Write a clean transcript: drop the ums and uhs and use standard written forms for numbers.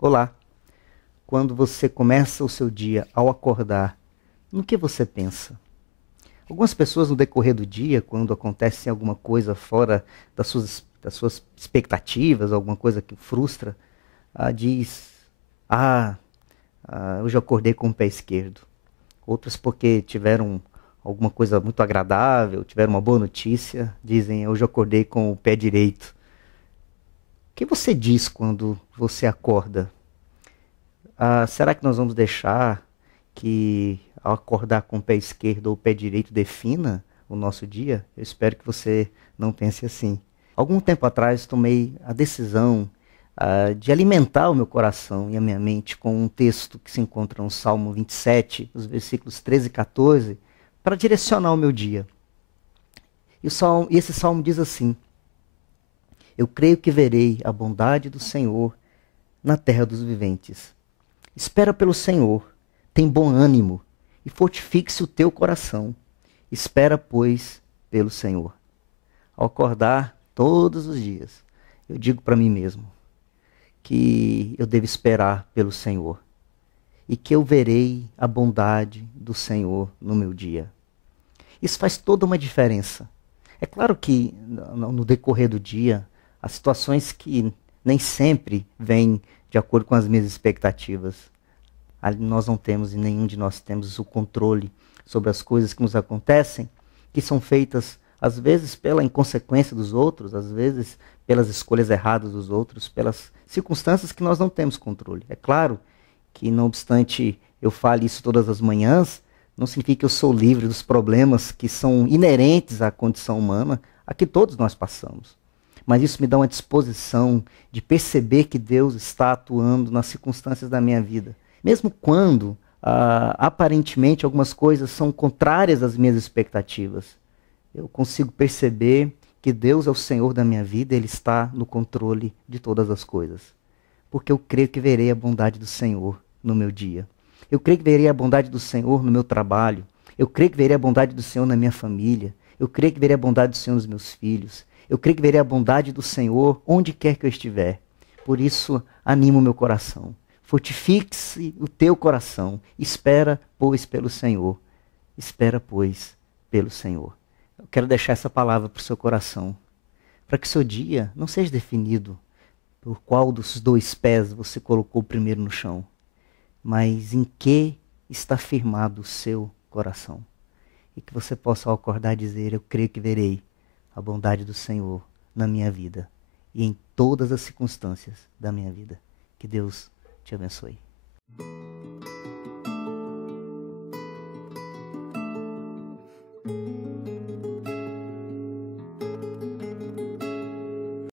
Olá, quando você começa o seu dia ao acordar, no que você pensa? Algumas pessoas no decorrer do dia, quando acontece alguma coisa fora das suas expectativas, alguma coisa que frustra, diz, ah, hoje eu acordei com o pé esquerdo. Outras porque tiveram alguma coisa muito agradável, tiveram uma boa notícia, dizem, hoje eu acordei com o pé direito. O que você diz quando você acorda? Será que nós vamos deixar que ao acordar com o pé esquerdo ou o pé direito defina o nosso dia? Eu espero que você não pense assim. Algum tempo atrás tomei a decisão de alimentar o meu coração e a minha mente com um texto que se encontra no Salmo 27, os versículos 13 e 14, para direcionar o meu dia. E esse salmo diz assim: Eu creio que verei a bondade do Senhor na terra dos viventes. Espera pelo Senhor, tem bom ânimo e fortifique-se o teu coração. Espera, pois, pelo Senhor. Ao acordar todos os dias, eu digo para mim mesmo que eu devo esperar pelo Senhor e que eu verei a bondade do Senhor no meu dia. Isso faz toda uma diferença. É claro que no decorrer do dia, há situações que nem sempre vêm de acordo com as minhas expectativas. Nós não temos e nenhum de nós temos o controle sobre as coisas que nos acontecem, que são feitas às vezes pela inconsequência dos outros, às vezes pelas escolhas erradas dos outros, pelas circunstâncias que nós não temos controle. É claro que, não obstante eu fale isso todas as manhãs, não significa que eu sou livre dos problemas que são inerentes à condição humana, a que todos nós passamos. Mas isso me dá uma disposição de perceber que Deus está atuando nas circunstâncias da minha vida. Mesmo quando, aparentemente, algumas coisas são contrárias às minhas expectativas, eu consigo perceber que Deus é o Senhor da minha vida, Ele está no controle de todas as coisas. Porque eu creio que verei a bondade do Senhor no meu dia. Eu creio que verei a bondade do Senhor no meu trabalho. Eu creio que verei a bondade do Senhor na minha família. Eu creio que verei a bondade do Senhor nos meus filhos. Eu creio que verei a bondade do Senhor onde quer que eu estiver. Por isso, animo o meu coração. Fortifique-se o teu coração. Espera, pois, pelo Senhor. Espera, pois, pelo Senhor. Eu quero deixar essa palavra para o seu coração, para que o seu dia não seja definido por qual dos dois pés você colocou primeiro no chão, mas em que está firmado o seu coração. E que você possa ao acordar dizer, eu creio que verei a bondade do Senhor na minha vida e em todas as circunstâncias da minha vida. Que Deus te abençoe.